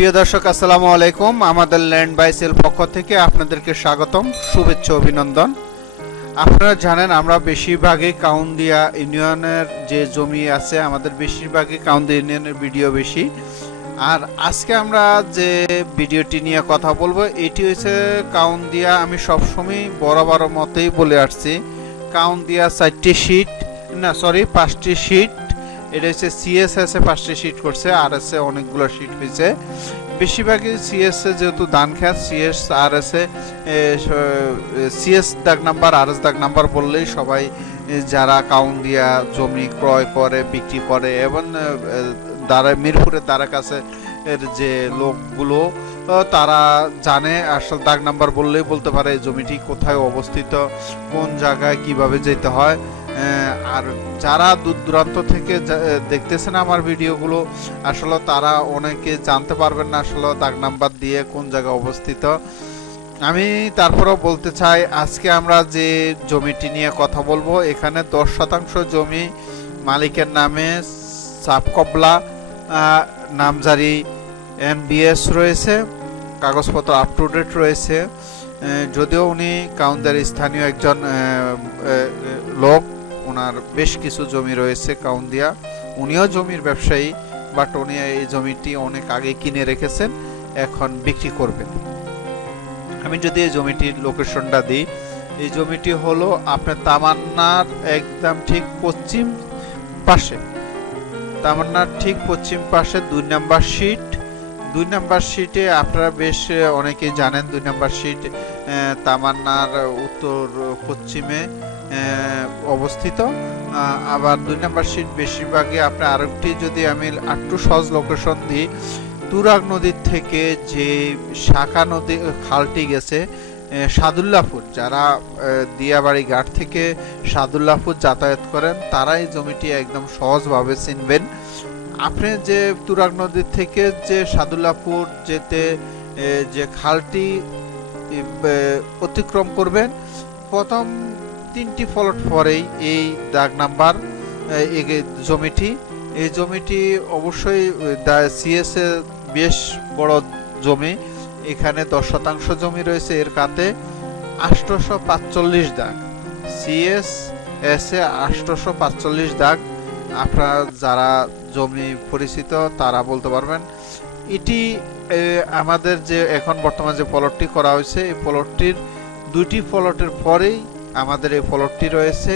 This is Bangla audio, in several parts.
প্রিয় দর্শক, আসসালামু আলাইকুম। আমাদের ল্যান্ড বাই সেল পক্ষ থেকে আপনাদেরকে স্বাগতম, শুভেচ্ছা, অভিনন্দন। আপনারা জানেন আমরা বেশিরভাগই কাউন্দিয়া ইউনিয়নের যে জমি আছে, আমাদের বেশিরভাগই কাউন্দিয়া ইউনিয়নের ভিডিও বেশি। আর আজকে আমরা যে ভিডিওটি নিয়ে কথা বলব, এটি হচ্ছে কাউন্দিয়া, আমি সবসময় বড় বড় মতেই বলে আসছি। কাউন্দিয়া চারটি শিট, না সরি পাঁচটি শিট এটা হচ্ছে সিএসএস এ পাঁচটি শিট করছে আর এস এ অনেকগুলো শিট হয়েছে। বেশিরভাগই সিএস এ যেহেতু ধান খ্যাত সিএস আর এস এ সিএস দাগ নাম্বার আর এস দাগ নাম্বার বললেই সবাই যারা কাউন দিয়া জমি ক্রয় করে, বিক্রি করে এবং দ্বারা, মিরপুরের দ্বারা কাছে এর যে লোকগুলো তারা জানে, আসল দাগ নাম্বার বললেই বলতে পারে জমিটি কোথায় অবস্থিত, কোন জায়গায় কীভাবে যেতে হয়। আর যারা দূর দূরান্ত থেকে দেখতেছেন আমার ভিডিওগুলো আসলে তারা অনেকে জানতে পারবেন না আসলে দাগ নাম্বার দিয়ে কোন জায়গায় অবস্থিত। আমি তারপরেও বলতে চাই আজকে আমরা যে জমিটি নিয়ে কথা বলব এখানে দশ শতাংশ জমি মালিকের নামে সাবকবলা আহ, নামজারি এমবিএস রয়েছে কাগজপত্র আপ টু ডেট রয়েছে। যদিও উনি কাউন্দার স্থানীয় একজন লোক ওনার বেশ কিছু জমি রয়েছে কাউন্দিয়া। উনিও জমির ব্যবসায়ী বাট উনি এই জমিটি অনেক আগে কিনে রেখেছেন এখন বিক্রি করবেন। আমি যদি এই জমিটির লোকেশনটা দিই এই জমিটি হলো আপনার তামান্নার একদম ঠিক পশ্চিম পাশে। তামান্নার ঠিক পশ্চিম পাশে দুই নাম্বার শিট দুই নাম্বার শিটে আপনারা বেশ অনেকেই জানেন দুই নাম্বার আহ, তামান্নার উত্তর পশ্চিমে অবস্থিত। আবার দুই নাম্বার সিট বেশিরভাগই আপনার আরেকটি যদি আমি একটু সহজ লোকেশন দিই তুরাগ নদীর থেকে যে শাখা নদী খালটি গেছে আহ, সাদুল্লাপুর যারা দিয়াবাড়ি ঘাট থেকে সাদুল্লাপুর যাতায়াত করেন তারাই জমিটি একদম সহজভাবে চিনবেন। আপনি যে তুরাগ নদীর থেকে যে সাদুল্লাপুর যেতে যে খালটি অতিক্রম করবেন। প্রথম তিনটি ফলট পরেই এই দাগ নাম্বার জমিটি। এই জমিটি অবশ্যই সিএস এ বেশ বড় জমি। এখানে দশ শতাংশ জমি রয়েছে এর কাতে আষ্টশো পাঁচচল্লিশ দাগ। সিএস এস এ আষ্টশো পাঁচচল্লিশ দাগ। আপনারা যারা জমি পরিচিত, তারা বলতে পারবেন এটি আমাদের যে এখন বর্তমানে যে প্লটটি করা হয়েছে, এই প্লটটির দুইটি প্লটের পরেই আমাদের এই প্লটটি রয়েছে।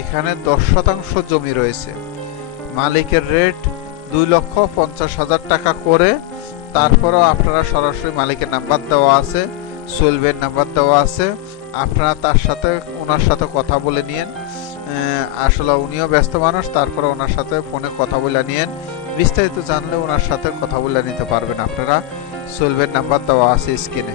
এখানে দশ শতাংশ জমি রয়েছে। মালিকের রেট দুই লক্ষ পঞ্চাশ হাজার টাকা করে। তারপরেও আপনারা সরাসরি মালিকের নাম্বার দেওয়া আছে সোলভের নাম্বার দেওয়া আছে। আপনারা তার সাথে, ওনার সাথে কথা বলে নিয়েন। আসলে উনিও ব্যস্ত মানুষ, তারপরে ওনার সাথে ফোনে কথা বলে নিয়েন। বিস্তারিত জানলে ওনার সাথে কথা বলে নিতে পারবেন। আপনারা সোলভের নাম্বার দেওয়া আছে স্ক্রিনে।